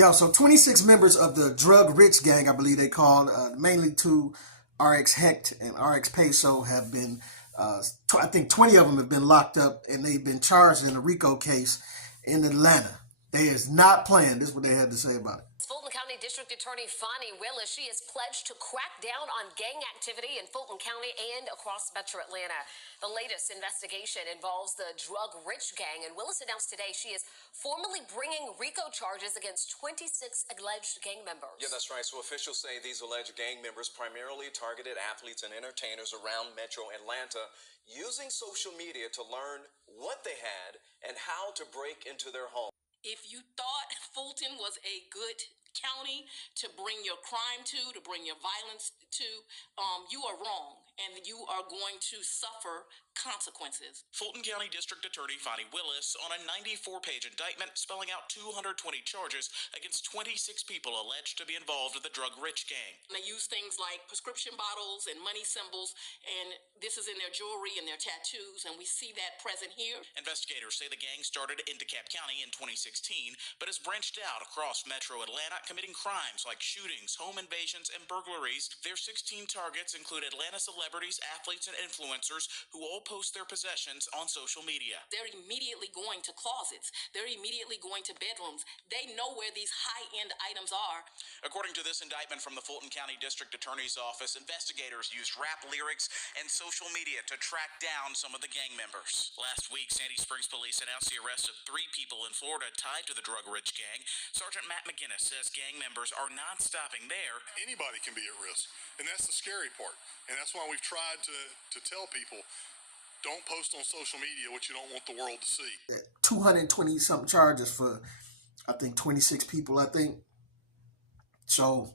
Yo, so 26 members of the Drug Rich gang, I believe they called, mainly two RX Hecht and RX Peso have been, I think 20 of them have been locked up and they've been charged in a RICO case in Atlanta. They is not playing. This is what they had to say about it. Fulton County District Attorney Fani Willis, she has pledged to crack down on gang activity in Fulton County and across Metro Atlanta. The latest investigation involves the Drug Rich gang, and Willis announced today she is formally bringing RICO charges against 26 alleged gang members. Yeah, that's right. So officials say these alleged gang members primarily targeted athletes and entertainers around Metro Atlanta, using social media to learn what they had and how to break into their home. If you thought Fulton was a good county to bring your crime to bring your violence to, you are wrong, and you are going to suffer consequences. Fulton County District Attorney Fani Willis on a 94-page indictment spelling out 220 charges against 26 people alleged to be involved with the Drug Rich gang. And they use things like prescription bottles and money symbols, and this is in their jewelry and their tattoos, and we see that present here. Investigators say the gang started in DeKalb County in 2016, but has branched out across Metro Atlanta, committing crimes like shootings, home invasions, and burglaries. Their 16 targets include Atlanta celebrities, athletes, and influencers who all post their possessions on social media. They're immediately going to closets. They're immediately going to bedrooms. They know where these high-end items are. According to this indictment from the Fulton County District Attorney's Office, investigators used rap lyrics and social media to track down some of the gang members. Last week, Sandy Springs police announced the arrest of 3 people in Florida tied to the Drug Rich gang. Sergeant Matt McGinnis says gang members are not stopping there. Anybody can be at risk, and that's the scary part. And that's why we've tried to tell people, don't post on social media what you don't want the world to see. 220 something charges for, I think, 26 people, I think. So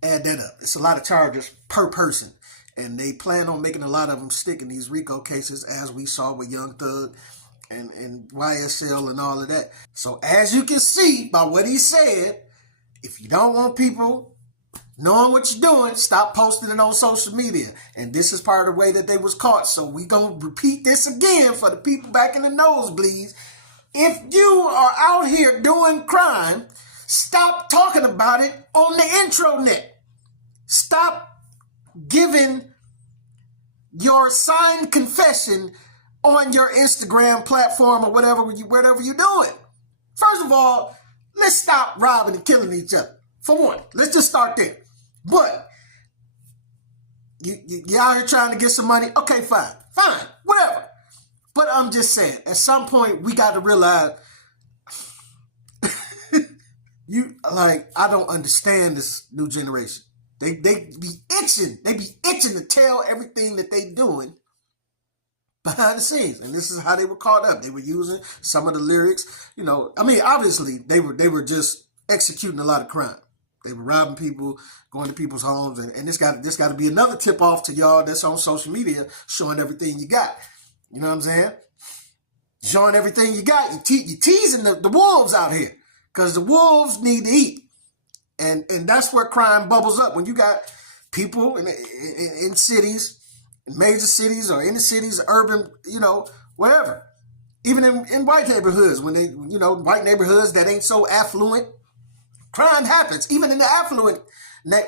add that up. It's a lot of charges per person. And they plan on making a lot of them stick in these RICO cases, as we saw with Young Thug and YSL and all of that. So as you can see by what he said, if you don't want people knowing what you're doing, stop posting it on social media. And this is part of the way that they was caught. So we gonna repeat this again for the people back in the nosebleeds. If you are out here doing crime, stop talking about it on the intranet. Stop giving your signed confession on your Instagram platform or whatever you're doing. First of all, let's stop robbing and killing each other. For one, let's just start there. But you out here trying to get some money. Okay, fine, whatever. But I'm just saying, at some point we got to realize, I don't understand this new generation. They be itching. They be itching to tell everything that they doing behind the scenes. And this is how they were caught up. They were using some of the lyrics. You know, I mean, obviously they were just executing a lot of crime. They were robbing people, going to people's homes, and this got to be another tip off to y'all that's on social media, showing everything you got. You know what I'm saying? Showing everything you got. You're teasing the wolves out here, because the wolves need to eat, and that's where crime bubbles up. When you got people in cities, in major cities, or in the cities, urban, whatever. Even in white neighborhoods, white neighborhoods that ain't so affluent, crime happens. Even in the affluent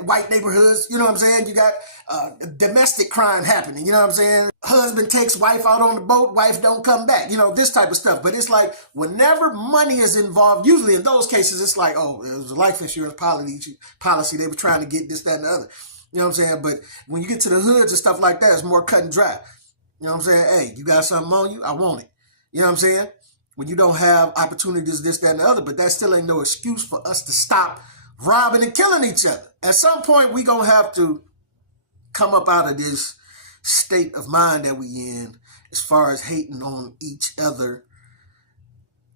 white neighborhoods, you know what I'm saying? You got domestic crime happening, you know what I'm saying? Husband takes wife out on the boat, wife don't come back, this type of stuff. But it's like, whenever money is involved, usually in those cases, it's like, oh, it was a life insurance policy. They were trying to get this, that, and the other. You know what I'm saying? But when you get to the hoods and stuff like that, it's more cut and dry. You know what I'm saying? Hey, you got something on you? I want it. You know what I'm saying? When you don't have opportunities, this, that, and the other, but that still ain't no excuse for us to stop robbing and killing each other. At some point, we gonna have to come up out of this state of mind that we in, as far as hating on each other,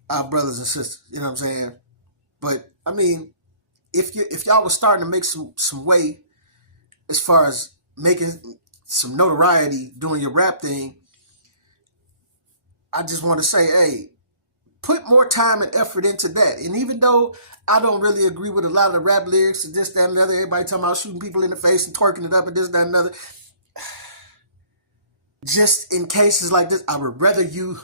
our brothers and sisters. You know what I'm saying? But I mean, if y'all was starting to make some way, as far as making some notoriety doing your rap thing, I just want to say, hey, put more time and effort into that. And even though I don't really agree with a lot of the rap lyrics and this, that, and the other, everybody talking about shooting people in the face and twerking it up and this, that, and the other, just in cases like this, I would rather you,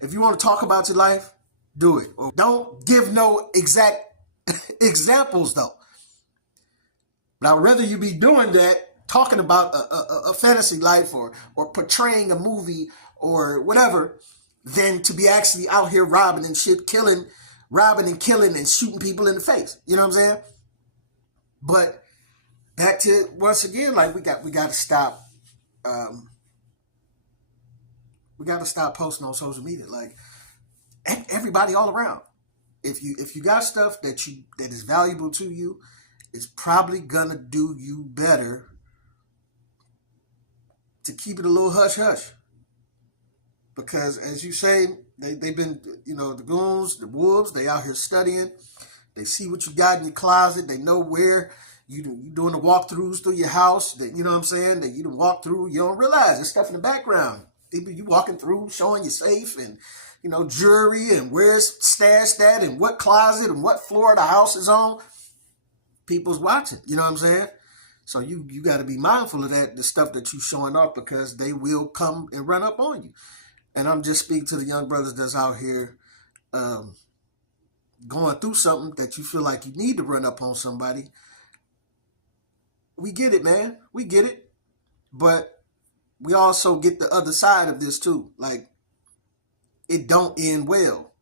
if you want to talk about your life, do it. Or don't give no exact examples, though. But I'd rather you be doing that, talking about a fantasy life or portraying a movie or whatever, than to be actually out here robbing and shit, robbing and killing and shooting people in the face. You know what I'm saying? But back to, once again, like we got to stop. We got to stop posting on social media. Like, everybody all around. If you got stuff that is valuable to you, it's probably gonna do you better to keep it a little hush hush. Because as you say, they've been, the goons, the wolves, they out here studying. They see what you got in your closet. They know where you doing the walkthroughs through your house. That, you know what I'm saying? That you walk through, you don't realize there's stuff in the background. You walking through, showing your safe and, jewelry and where it's stashed at and what closet and what floor the house is on. People's watching, you know what I'm saying? So you got to be mindful of that, the stuff that you showing off, because they will come and run up on you. And I'm just speaking to the young brothers that's out here going through something that you feel like you need to run up on somebody. We get it, man. We get it. But we also get the other side of this too. Like, it don't end well.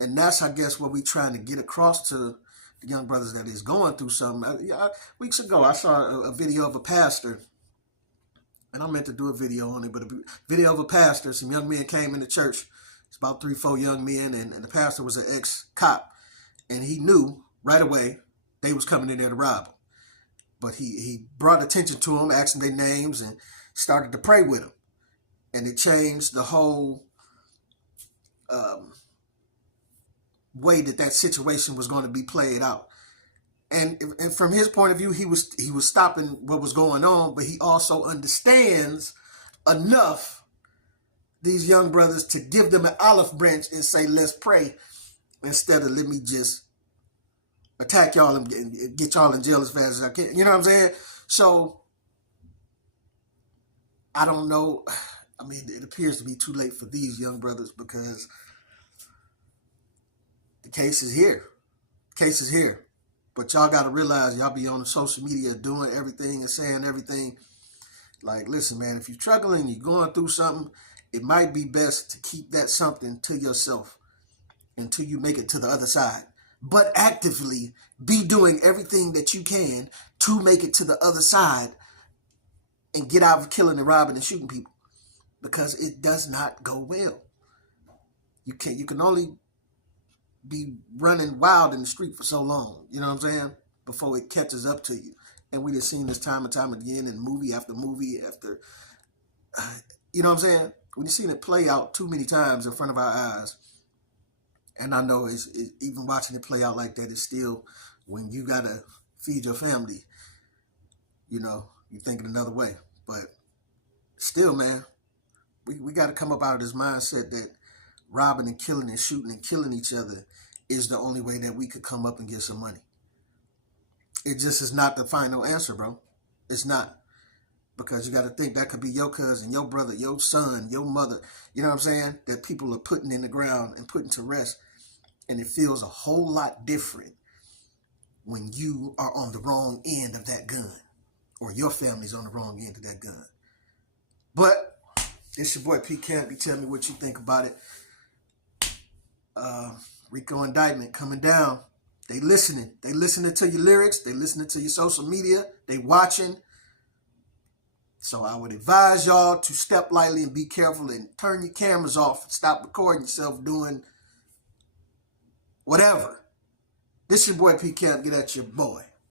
And that's, I guess, what we trying to get across to the young brothers that is going through something. Weeks ago, I saw a video of a pastor, and I meant to do a video on it, but a video of a pastor. Some young men came into church. It's about 3-4 young men, and the pastor was an ex-cop, and he knew right away they was coming in there to rob him. But he brought attention to them, asked them their names, and started to pray with them. And it changed the whole way that situation was going to be played out. And from his point of view, he was stopping what was going on, but he also understands enough, these young brothers, to give them an olive branch and say, let's pray, instead of let me just attack y'all and get y'all in jail as fast as I can. You know what I'm saying? So, I don't know. I mean, it appears to be too late for these young brothers, because the case is here. The case is here. But y'all got to realize, y'all be on the social media doing everything and saying everything. Like, listen, man, if you're struggling, you're going through something, it might be best to keep that something to yourself until you make it to the other side. But actively be doing everything that you can to make it to the other side and get out of killing and robbing and shooting people, because it does not go well. You can only be running wild in the street for so long, you know what I'm saying, before it catches up to you. And we just seen this time and time again in movie after movie after, you know what I'm saying? We've seen it play out too many times in front of our eyes. And I know it's even watching it play out like that is still, when you got to feed your family, you're thinking another way. But still, man, we got to come up out of this mindset that robbing and killing and shooting and killing each other is the only way that we could come up and get some money. It just is not the final answer, bro. It's not. Because you got to think that could be your cousin, your brother, your son, your mother, you know what I'm saying, that people are putting in the ground and putting to rest. And it feels a whole lot different when you are on the wrong end of that gun, or your family's on the wrong end of that gun. But it's your boy P. Camp. You tell me what you think about it. Rico indictment coming down. They listening. They listening to your lyrics. They listening to your social media. They watching. So I would advise y'all to step lightly and be careful and turn your cameras off and stop recording yourself doing whatever. This your boy P. Camp. Get at your boy.